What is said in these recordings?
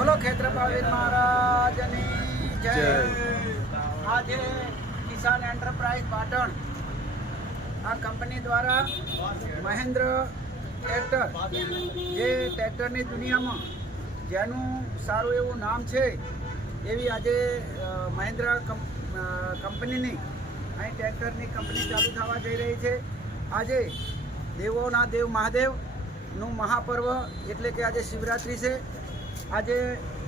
બોલો ખેત્રપાળ મહારાજની જય। આજે કિસાન એન્ટરપ્રાઇઝ પાટણ આ કંપની દ્વારા મહેન્દ્ર ટ્રેક્ટર, જે ટ્રેક્ટરની દુનિયામાં જેનું સારું એવું નામ છે એવી આજે મહેન્દ્ર કંપનીની અહીં ટ્રેક્ટરની કંપની ચાલુ થવા જઈ રહી છે। આજે દેવોના દેવ મહાદેવનું મહાપર્વ એટલે કે આજે શિવરાત્રિ છે। આજે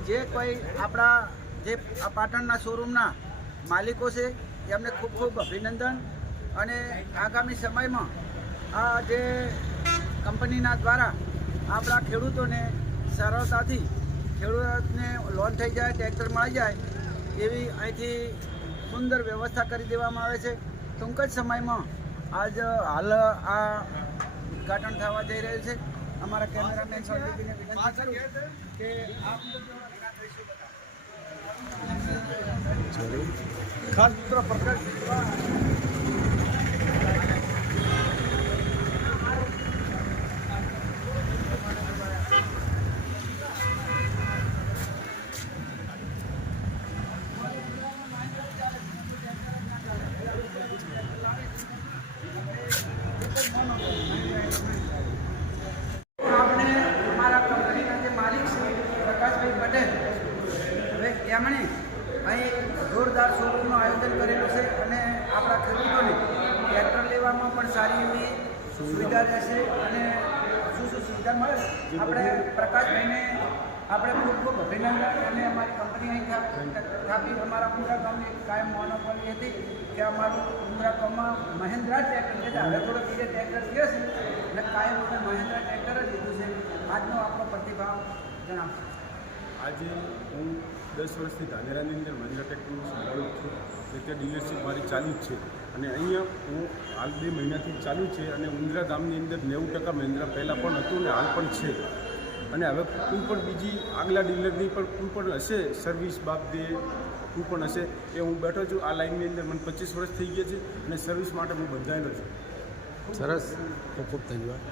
જે કોઈ આપણા જે આ પાટણના શોરૂમના માલિકો છે એમને ખૂબ ખૂબ અભિનંદન। અને આગામી સમયમાં આ જે કંપનીના દ્વારા આપણા ખેડૂતોને સરળતાથી ખેડૂતને લોન થઈ જાય, ટ્રેક્ટર મળી જાય એવી અહીંથી સુંદર વ્યવસ્થા કરી દેવામાં આવે છે। ટૂંક જ સમયમાં હાલ આ ઉદ્ઘાટન થવા જઈ રહ્યું છે। અમારા કેમેરામેન સંદીપને વિનંતી કરું કે આપ ખાસ પ્રકાશ આપણે અમારા કંપનીના જે માલિક છે પ્રકાશભાઈ પટેલ, હવે એમણે અહીં જોરદાર શોરૂમનું આયોજન કરેલું છે અને આપણા ખેડૂતોને ટ્રેક્ટર લેવામાં પણ સારી એવી સુવિધા રહેશે અને શું સુવિધા મળે આપણે પ્રકાશભાઈને આપણે ખૂબ ખૂબ અભિનંદન। અને અમારી કંપની અહીં સ્થાપિત અમારા ઉમરા ગામની કાયમ મોનોપોલી હતી કે અમારું ઉમરા ગામમાં મહેન્દ્રા ટ્રેક્ટર છે, હવે થોડો બીજે ટ્રેક્ટર થયો છે અને કાયમ અમે મહેન્દ્રા ટ્રેક્ટર જ લીધું છે। આજનો આપણો પ્રતિભાવ જણાવશો। આજે હું 10 વર્ષથી ધાનેરાની અંદર મહેન્દ્રા ટ્રેક્ટરનું સંભાળું છું। ટ્રેક્ટર ડીલરશીપ મારી ચાલુ જ છે અને અહીંયા હું હાલ 2 મહિનાથી ચાલુ છે અને ઉંદરા ગામની અંદર 90% મહેન્દ્રા પહેલાં પણ હતું અને હાલ પણ છે। અને હવે કોઈ પણ બીજી આગલા ડીલરની પણ કોઈ પણ હશે સર્વિસ બાબતે કોઈ પણ હશે એ હું બેઠો છું। આ લાઇનની અંદર મને 25 વર્ષ થઈ ગયા છે અને સર્વિસ માટે હું બંધાયેલો છું। સરસ, ખૂબ ખૂબ ધન્યવાદ।